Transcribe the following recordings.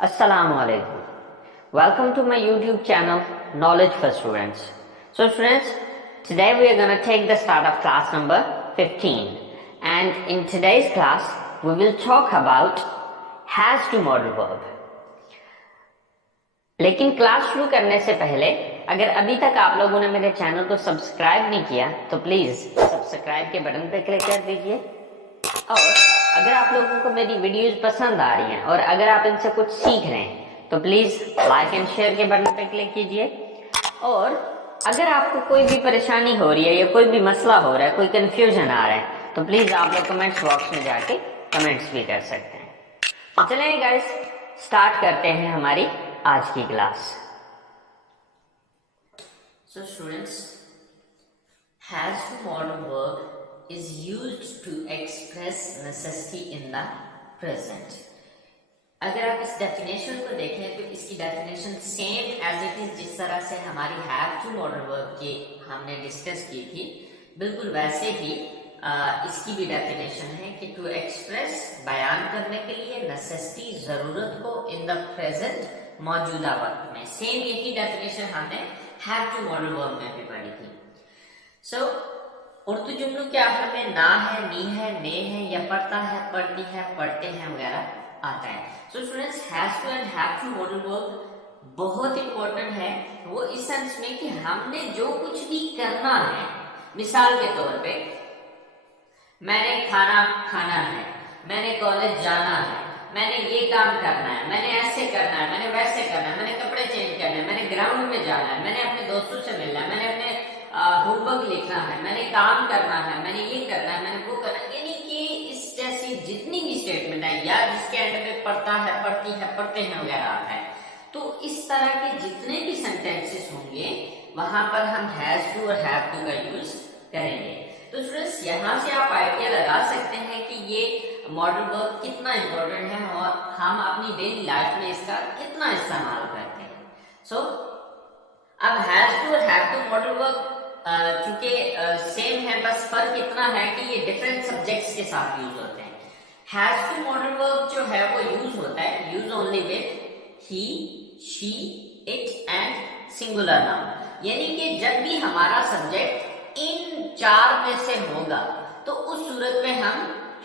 Assalamu alaikum. Welcome to my YouTube channel, Knowledge for Students. So students, today we are going to take the start of class number 15. And in today's class, we will talk about has to modal verb. लेकिन class शुरू करने से पहले अगर अभी तक आप लोगों ने मेरे चैनल को सब्सक्राइब नहीं किया तो प्लीज सब्सक्राइब के बटन पर क्लिक कर दीजिए। और अगर आप लोगों को मेरी वीडियोस पसंद आ रही हैं और अगर आप इनसे कुछ सीख रहे हैं तो प्लीज लाइक एंड शेयर के बटन पर क्लिक कीजिए। और अगर आपको कोई भी परेशानी हो रही है या कोई भी मसला हो रहा है, कोई कंफ्यूजन आ रहा है तो प्लीज आप लोग कमेंट्स बॉक्स में जाके कमेंट्स भी कर सकते हैं। तो चलिए गाइस, स्टार्ट करते हैं हमारी आज की class. So students, has to modal verb is used to express necessity in the present. अगर आप इस डेफिनेशन को देखें तो इसकी definition same as it is जिस तरह से हमारी हैव टू मॉडल वर्ब की हमने डिस्कस की थी, बिल्कुल वैसे ही इसकी भी डेफिनेशन है कि टू एक्सप्रेस बयान करने के लिए नेसेसिटी जरूरत को इन द प्रेजेंट मौजूदा वक्त में। सेम यही डेफिनेशन हमने हैव टू मॉडल वर्ब में भी पढ़ी थी। सो उर्दू जुमलों के आखिर में ना है, नी है, ने है या पढ़ता है, पढ़ती है, पढ़ते हैं वगैरह आता है। So students, have to and have to modal verb बहुत इंपॉर्टेंट है वो इस सेंस में कि हमने जो कुछ भी करना है, मिसाल के तौर पे मैंने खाना खाना है, मैंने कॉलेज जाना है, मैंने ये काम करना है, मैंने ऐसे करना है, मैंने वैसे करना है, मैंने कपड़े चेंज करने हैं, मैंने ग्राउंड में जाना है, मैंने अपने दोस्तों से मिलना है, मैंने अपने होमवर्क लिखना है, मैंने काम करना है, मैंने ये करना है, मैंने वो करना है, यानी कि इस जैसी जितनी भी स्टेटमेंट है या जिसके एंड में पढ़ता है, पढ़ती है, पढ़ते हैं वगैरह आता है, तो इस तरह के जितने भी सेंटेंसेस होंगे वहां पर हम हैज टू और हैव टू का यूज करेंगे। तो स्टूडेंट्स, यहाँ से आप आइडिया लगा सकते हैं कि ये मॉडल वर्ब कितना इंपॉर्टेंट है और हम अपनी डेली लाइफ में इसका कितना इस्तेमाल करते हैं। सो अब हैज टू और हैव टू मॉडल वर्ब चूंकि सेम है, बस फर्क इतना है कि ये डिफरेंट सब्जेक्ट्स के साथ यूज होते हैं। हैज टू मॉडल वर्ब जो है वो यूज होता है use only with he, she, it and singular noun, यानी कि जब भी हमारा सब्जेक्ट इन चार में से होगा तो उस सूरत में हम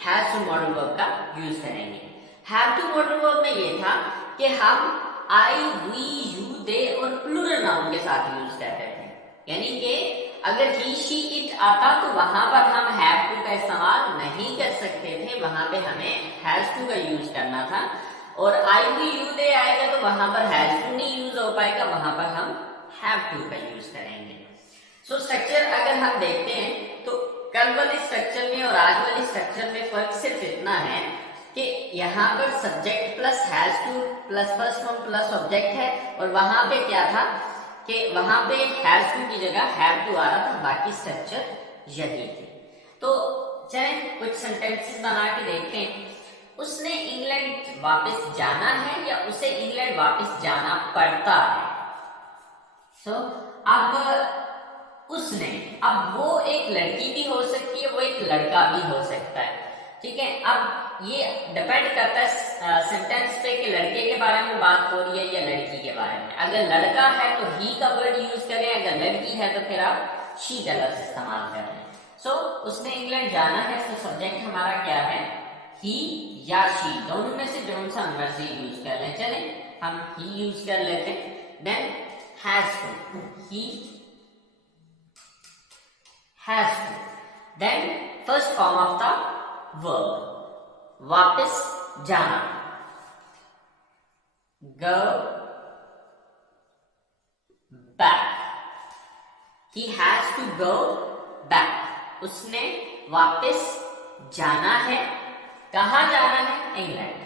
हैव टू मॉडल वर्ब का यूज करेंगे। हैव टू मॉडल वर्ब में ये था कि हम आई, वी, यू, दे और प्लूरल नाउन के साथ यूज करते थे, यानी कि अगर ही, शी, इट आता तो वहां पर हम हैव टू का इस्तेमाल नहीं कर सकते थे, वहां पे हमें हैज टू का यूज करना था। और आई, वी, यू, दे आएगा तो वहां पर हैज टू नहीं यूज हो पाएगा, वहां पर हम हैव टू का यूज करेंगे। सो स्ट्रक्चर अगर हम देखते हैं तो कल वाले स्ट्रक्चर में और आज वाले स्ट्रक्चर में फर्क सिर्फ इतना है कि यहाँ पर subject plus has to plus first form plus object है, और वहां पे क्या था कि वहां पे हैज टू की जगह हैव टू आ रहा था, बाकी स्ट्रक्चर यही थे। तो चलें कुछ सेंटेंसेस बना के देखते हैं। उसने इंग्लैंड वापस जाना है या उसे इंग्लैंड वापस जाना पड़ता है। सो अब उसने, अब वो एक लड़की भी हो सकती है, वो एक लड़का भी हो सकता है, ठीक है। अब ये डिपेंड करता है सेंटेंस पे कि लड़के के बारे में बात हो रही है या लड़की के बारे में। अगर लड़का है तो ही का वर्ड यूज करें, अगर लड़की है तो फिर आप शी का लफ्ज इस्तेमाल करें। सो उसने इंग्लैंड जाना है तो सब्जेक्ट हमारा क्या है, ही या शी, दोनों में से जो सा मर्जी यूज कर लें। चले हम ही यूज कर लेते हैं। Then has to, he has to. Then first form of the verb, वापस जाना, go back. He has to go back. उसने वापस जाना है, कहाँ जाना है, England.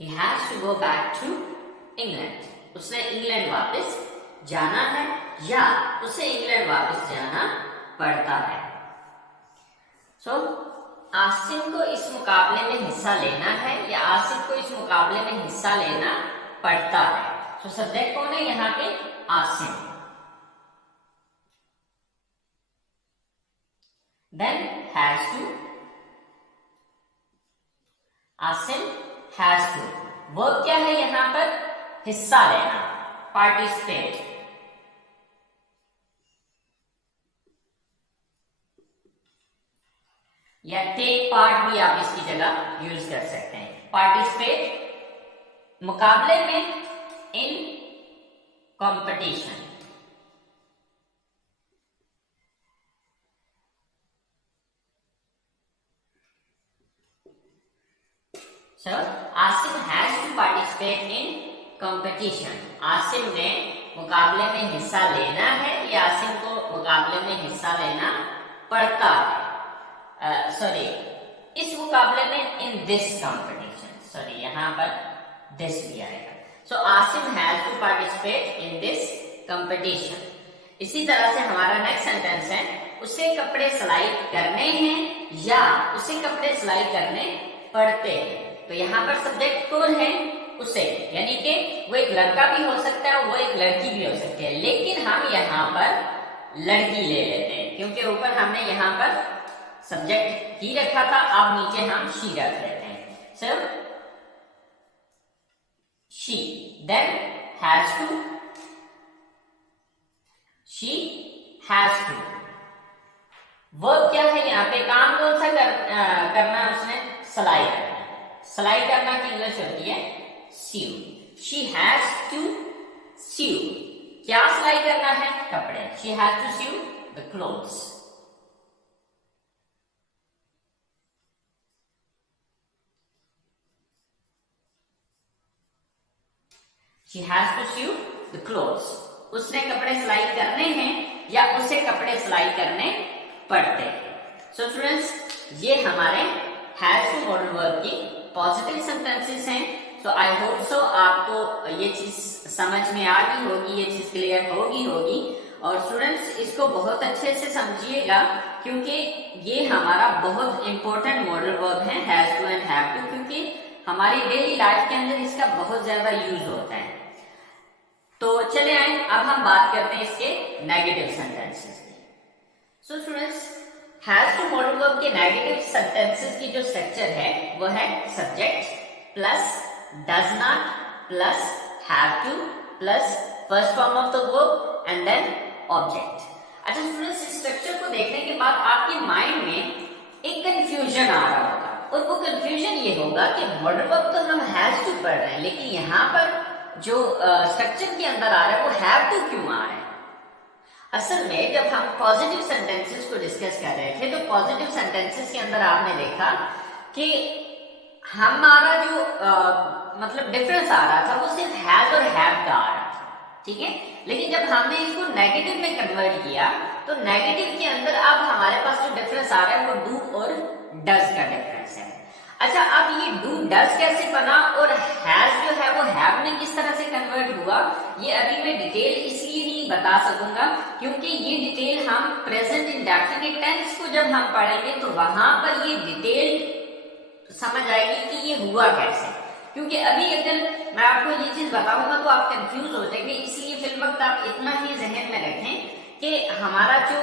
He has to go back to England. उसे इंग्लैंड वापस जाना है या उसे इंग्लैंड वापस जाना पड़ता है। सो आसिम को इस मुकाबले में हिस्सा लेना है या आसिफ को इस मुकाबले में हिस्सा लेना पड़ता है। सो सब्जेक्ट कौन है यहाँ पे, Asim. Then has to, Asim has to. Verb क्या है यहां पर? हिस्सा लेना, पार्टिसिपेट। या टेक पार्ट भी आप इसकी जगह यूज कर सकते हैं। पार्टिसिपेट मुकाबले में, in competition. So, Asim has to participate in competition. Asim ने मुकाबले में हिस्सा लेना है या आसिम को मुकाबले में हिस्सा लेना पड़ता है। सॉरी, इस मुकाबले में, इन दिस कंपटीशन। सॉरी, यहां पर दिस भी आएगा। So Asim has to participate in this competition. इसी तरह से हमारा नेक्स्ट सेंटेंस है, उसे कपड़े सिलाई करने हैं या उसे कपड़े सिलाई करने पड़ते हैं। तो यहाँ पर सब्जेक्ट कौन है? उसे, यानी कि वो एक लड़का भी हो सकता है, वो एक लड़की भी हो सकती है, लेकिन हम यहाँ पर लड़की ले लेते हैं क्योंकि ऊपर हमने यहाँ पर सब्जेक्ट ही रखा था, अब नीचे हम शी रख लेते हैं। So she, then has to, she has to. Verb क्या है यहाँ पे? काम कौन सा करना है उसने? सिलाई करना। सिलाई करना की इंग्लिश होती है sew. She has to sew. क्या सिलाई करना है? कपड़े। She has to sew the clothes. She has to sew the clothes. उसने कपड़े सिलाई करने हैं या उसे कपड़े सिलाई करने पड़ते हैं। सो स्टूडेंट्स, ये हमारे हैज टू मॉडल वर्ब की पॉजिटिव सेंटेंसेस हैं। सो आई होप सो आपको ये चीज समझ में आ गई होगी, ये चीज क्लियर होगी। और स्टूडेंट्स, इसको बहुत अच्छे से समझिएगा क्योंकि ये हमारा बहुत इंपॉर्टेंट मॉडल वर्ब है, has to and have to, क्योंकि हमारी डेली लाइफ के अंदर इसका बहुत ज्यादा यूज होता है। तो चले आए, अब हम बात करते हैं इसके नेगेटिव सेंटेंसेस की। So students, has to modal verb के नेगेटिव सेंटेंसेस की जो स्ट्रक्चर है वो है subject plus does not plus have to plus first form of the verb and then object. अच्छा स्टूडेंट्स, इस स्ट्रक्चर को देखने के बाद आपके माइंड में एक कंफ्यूजन आ रहा होगा, और वो कंफ्यूजन ये होगा कि मॉडल वर्ब तो हम हैज टू पढ़ रहे हैं, लेकिन यहाँ पर जो स्ट्रक्चर के अंदर आ रहा है वो हैव टू क्यों आ रहा है? असल में जब हम पॉजिटिव सेंटेंसेस को डिस्कस कर रहे थे तो पॉजिटिव सेंटेंसेस के अंदर आपने देखा कि हमारा जो मतलब डिफरेंस आ रहा था वो सिर्फ हैज और हैव का आ रहा था, ठीक है। लेकिन जब हमने इसको नेगेटिव में कन्वर्ट किया तो नेगेटिव के अंदर अब हमारे पास जो डिफरेंस आ रहा है वो डू और डज का डिफरेंस है। अच्छा, अब ये डू डज कैसे बना और हैज जो है वो हैव में किस तरह से कन्वर्ट हुआ, ये अभी मैं डिटेल इसलिए नहीं बता सकूंगा क्योंकि ये डिटेल हम प्रेजेंट इंडेफिनिट टेंस को जब हम पढ़ेंगे तो वहां पर ये डिटेल समझ आएगी कि ये हुआ कैसे। क्योंकि अभी अगर मैं आपको ये चीज बताऊंगा तो आप कंफ्यूज हो जाएंगे, इसलिए फिल वक्त आप इतना ही जहन में रखें कि हमारा जो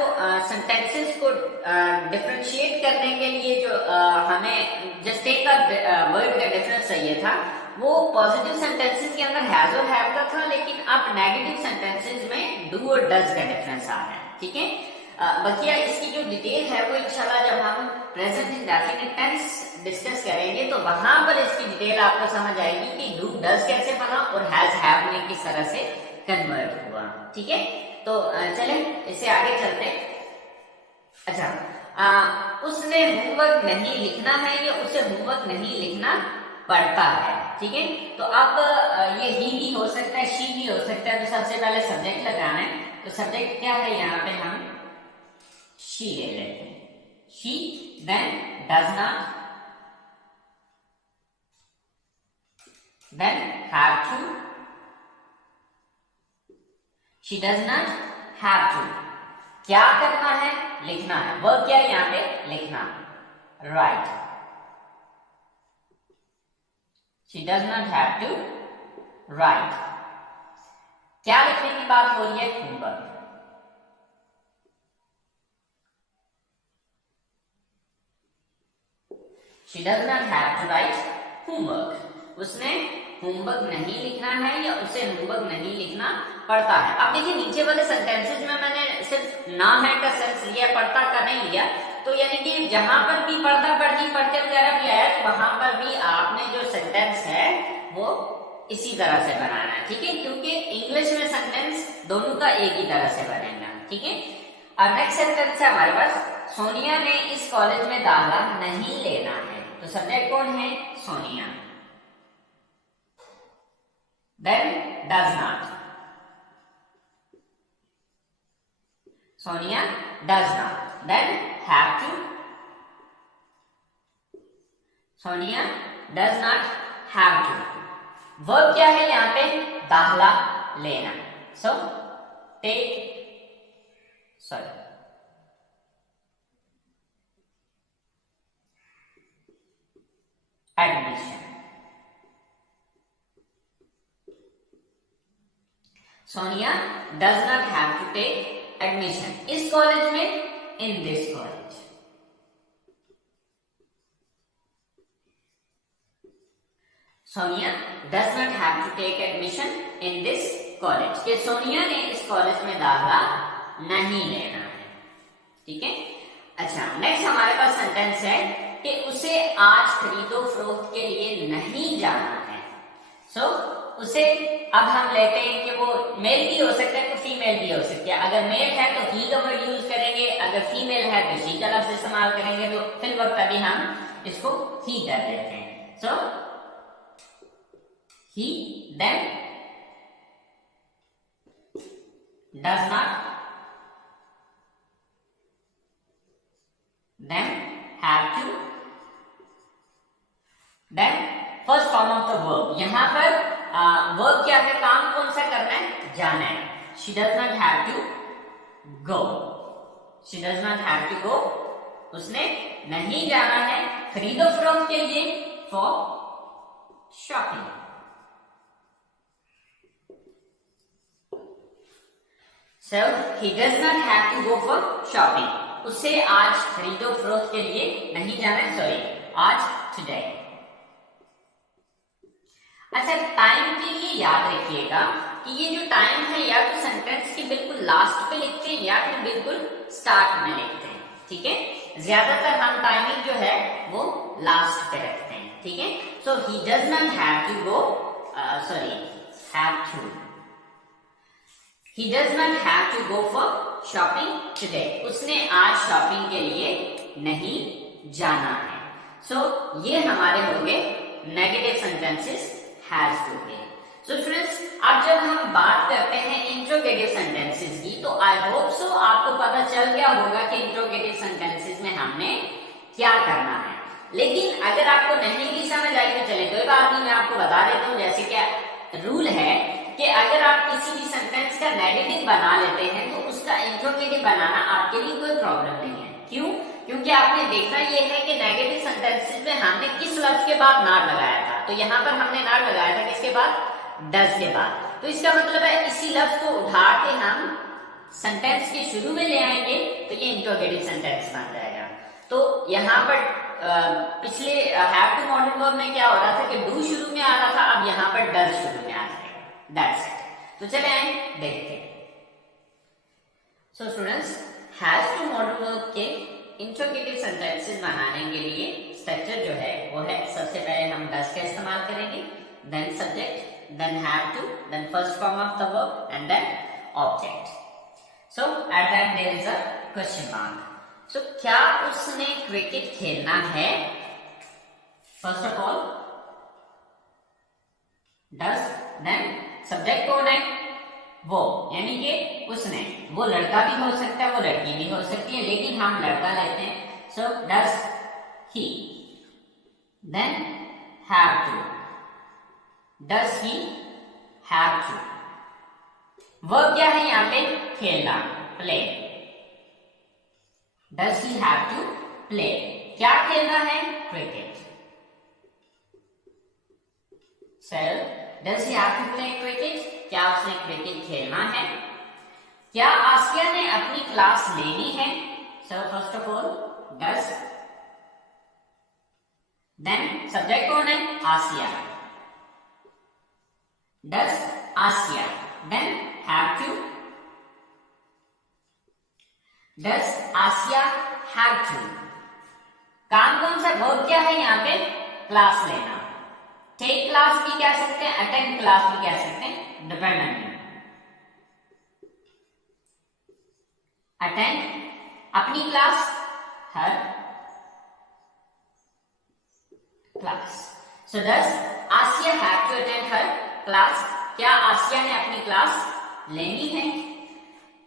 सेंटेंसेस को डिफरेंशिएट करने के लिए जो हमें जस्ट एक वर्ड का डिफरेंस चाहिए था वो पॉजिटिव सेंटेंसेस के अंदर हैज और हैव का था, लेकिन अब नेगेटिव सेंटेंसेस में डू और डज का डिफरेंस आ रहा है, ठीक है। बकिया इसकी जो डिटेल है वो इंशाल्लाह जब हम प्रेजेंट इंडेफिनिट टेंस डिस्कस करेंगे तो वहां पर इसकी डिटेल आपको समझ आएगी कि डू डज कैसे बना और हैज हैव में किस तरह से कन्वर्ट हुआ, ठीक है। तो चलें इससे आगे चलते। अच्छा, उसने होमवर्क नहीं लिखना है या उसे होमवर्क नहीं लिखना पड़ता है, ठीक है। तो अब ये ही भी हो सकता है, शी भी हो सकता है, तो सबसे पहले सब्जेक्ट लगाना है। तो सब्जेक्ट क्या है यहाँ पे? हम शी ले लेते हैं। She, then does not, then have to. She does not have to. क्या करना है? लिखना है। वर्ब क्या है यहाँ पे? लिखना, write. She does not have to write. क्या लिखने की बात हो रही है? Homework. She does not have to write homework, उसने होमवर्क नहीं लिखना है या उसे होमवर्क नहीं लिखना पड़ता है। अब देखिए नीचे वाले सेंटेंसेस में मैंने सिर्फ ना है का सेंस लिया, पढ़ता का नहीं लिया, तो यानी कि जहां पर भी पढ़ता पढ़ती पढ़ते वगैरह भी आया तो वहां पर भी आपने जो सेंटेंस है वो इसी तरह से बनाना है, ठीक है, क्योंकि इंग्लिश में सेंटेंस दोनों का एक ही तरह से बनेगा, ठीक है। और नेक्स्ट सेंटेंस है हमारे पास, सोनिया ने इस कॉलेज में दाखिला नहीं लेना है, तो सब्जेक्ट कौन है, Sonia. Then does not, Sonia does not. Then have to, Sonia does not have to. Verb क्या है यहाँ पे, दाखिला लेना, so take, sorry admission, Sonia does not have to take admission इस कॉलेज में, in this college. Sonia does not have to take admission in this college, कि सोनिया ने इस कॉलेज में दाखिला नहीं लेना है, ठीक है। अच्छा, नेक्स्ट हमारे पास सेंटेंस है कि उसे आज खरीदो फरोख्त के लिए नहीं जाना है। सो उसे अब हम लेते हैं कि वो मेल भी हो सकता है तो फीमेल भी हो सकती है। अगर मेल है तो ही का वर्ड यूज करेंगे, अगर फीमेल है तो शी का लफ्ज इस्तेमाल करेंगे, तो फिल वक्त अभी हम इसको ही कर देते हैं। सो he then does not then have to then first form of the verb, यहां पर वर्ब क्या है, काम कौन सा करना है, जाना है। she does not have to go, she does not have to go, उसने नहीं जाना है खरीदो फरोख्त के लिए, for shopping। So he does not have to go for shopping, उसे आज खरीदो फरोख्त के लिए नहीं जाना है, सॉरी आज today। अच्छा, टाइम के लिए याद रखिएगा कि ये जो टाइम है या तो सेंटेंस के बिल्कुल लास्ट पे लिखते हैं या फिर बिल्कुल स्टार्ट में लिखते हैं, ठीक है। ज्यादातर हम टाइमिंग जो है वो लास्ट पे रखते हैं, ठीक है। So he does not have to go, sorry have to, he does not have to go for shopping today, उसने आज शॉपिंग के लिए नहीं जाना है। सो ये हमारे हो गए नेगेटिव सेंटेंसेस हैज टू के। सो फ्रेंड्स, अब जब हम बात करते हैं इंट्रोगेटिव सेंटेंसेस की, तो आई होप सो आपको पता चल गया होगा कि इंट्रोगेटिव सेंटेंसेस में हमने क्या करना है। लेकिन अगर आपको नहीं भी समझ आई तो चले कोई बात नहीं, मैं आपको बता देता हूँ। जैसे क्या रूल है कि अगर आप किसी भी सेंटेंस का नेगेटिव बना लेते हैं तो उसका इंट्रोगेटिव बनाना आपके लिए कोई प्रॉब्लम नहीं है। क्यों? क्योंकि आपने देखा यह है कि नेगेटिव सेंटेंसेस में हमने किस लफ्ज के बाद नॉट लगाया था, तो यहाँ पर हमने नॉट लगाया था किसके बाद, डज के बाद। तो इसका मतलब है इसी लफ्ज को उठा के हम सेंटेंस के शुरू में ले आएंगे तो ये इंट्रोगेटिव सेंटेंस बन जाएगा। तो यहाँ पर पिछले हैव टू मॉडल वर्ब में क्या हो रहा था कि डू शुरू में आ रहा था, अब यहाँ पर डज शुरू में आ जाएगा। That's it. तो चले आए देखते हैं। So students, has to modal verb के इंट्रोगेटिव सेंटेंसेस बनाने के लिए स्ट्रक्चर जो है वो है, सबसे पहले हम डज का इस्तेमाल करेंगे, then subject, then have to, then first form of the verb and then object. So at that there is a question mark. तो क्या उसने क्रिकेट खेलना है? First of all does, then subject कौन है, वो, यानी कि उसने। वो लड़का भी हो सकता है, वो लड़की भी हो सकती है, लेकिन हम लड़का लेते हैं। So does he, then have to, does he have to. Verb क्या है यहाँ पे, खेलना, play. Does he have to play, क्या खेलना है, cricket. Sir does he have to play cricket, क्या उसने क्रिकेट खेलना है। क्या आसिया ने अपनी क्लास लेनी है? So first of all does then subject कौन है? Asiya. Does Asiya then have to, does Asiya have to. काम कौन सा? वर्ब क्या है यहाँ पे? क्लास लेना। टेक क्लास भी कह सकते हैं, अटेंड क्लास भी कह सकते हैं, डिपेंडेंट। अटेंड अपनी क्लास, हर class. So does Asiya have to attend हर क्लास? क्या आसिया ने अपनी क्लास लेनी है?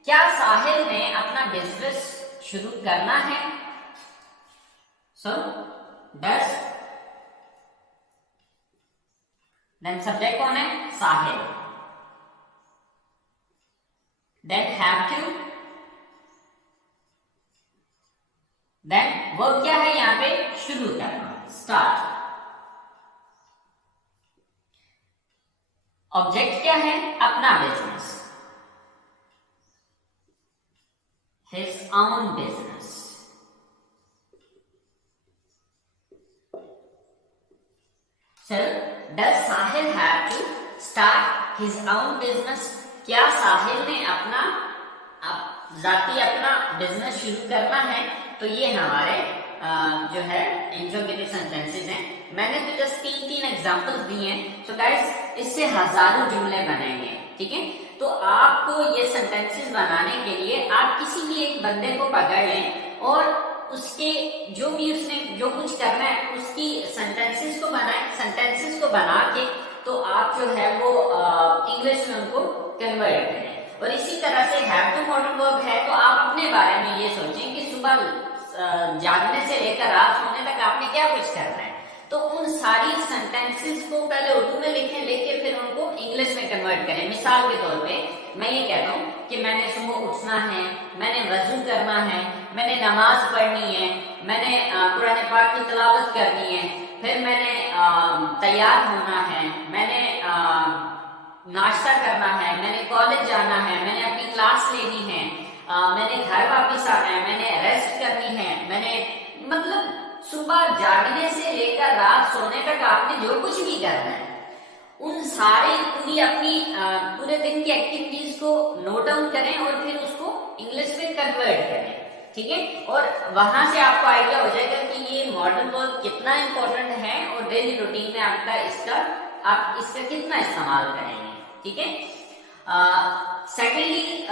क्या साहिल ने अपना बिजनेस शुरू करना है? सो डज, देन सब्जेक्ट कौन है? Sahil. Then have to, then verb क्या है यहाँ पे? शुरू करना, स्टार्ट। ऑब्जेक्ट क्या है? अपना business, his own business। So does Sahil have to start his own business? क्या साहिल ने अपना जाती अपना बिजनेस शुरू करना है? तो ये हमारे जो है इंट्रोगेटिव सेंटेंसेस हैं। मैंने तो जस्ट तीन एग्जांपल्स दिए हैं। सो गाइस इससे हजारों जुमले बनेंगे, ठीक है? तो आपको ये सेंटेंसेस बनाने के लिए आप किसी भी एक बंदे को पकड़ लें और उसके जो भी उसने जो कुछ करना है उसकी सेंटेंसेस को बनाएं। सेंटेंसेस को बना के तो आप जो है वो इंग्लिश में उनको कन्वर्ट करें। और इसी तरह से हैव टू मॉडल वर्ब है तो आप अपने बारे में ये सोचें कि सुबह जागने से लेकर रात सोने तक आपने क्या कुछ करना है। तो उन सारी सेंटेंसेस को पहले उर्दू में लिखें, लेके फिर उनको इंग्लिश में कन्वर्ट करें। मिसाल के तौर पे मैं ये कहता हूँ कि मैंने सुबह उठना है, मैंने वजू करना है, मैंने नमाज पढ़नी है, मैंने कुरान पाक की तिलावत करनी है, फिर मैंने तैयार होना है, मैंने नाश्ता करना है, मैंने कॉलेज जाना है, मैंने अपनी क्लास लेनी है, मैंने घर वापस आना है, मैंने रेस्ट करनी है, मैंने मतलब सुबह जागने से लेकर रात सोने तक आपने जो कुछ भी करना है उन सारे पूरी अपनी पूरे दिन की एक्टिविटीज को नोट डाउन करें और फिर उसको इंग्लिश में कन्वर्ट करें, ठीक है? और वहां से आपको आइडिया हो जाएगा कि ये मॉडर्न वर्ब कितना इंपॉर्टेंट है और डेली रूटीन में आपका आप इसका कितना इस्तेमाल करेंगे, ठीक है? सेकेंडली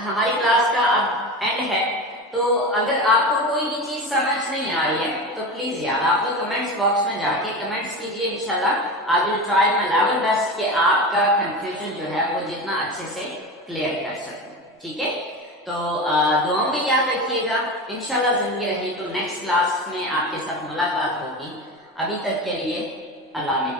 हमारी क्लास का अब एंड है, तो अगर आपको कोई भी चीज समझ नहीं आ रही है तो प्लीज यार आप लोग कमेंट्स बॉक्स में जाके कमेंट्स कीजिए। इंशाल्लाह I will try my level best कि आपका कंफ्यूजन जो है वो जितना अच्छे से क्लियर कर सकूं, ठीक है? तो दुआओं में याद रखिएगा। इंशाल्लाह जिंदगी रही तो नेक्स्ट क्लास में आपके साथ मुलाकात होगी। अभी तक के लिए अल्लाह ने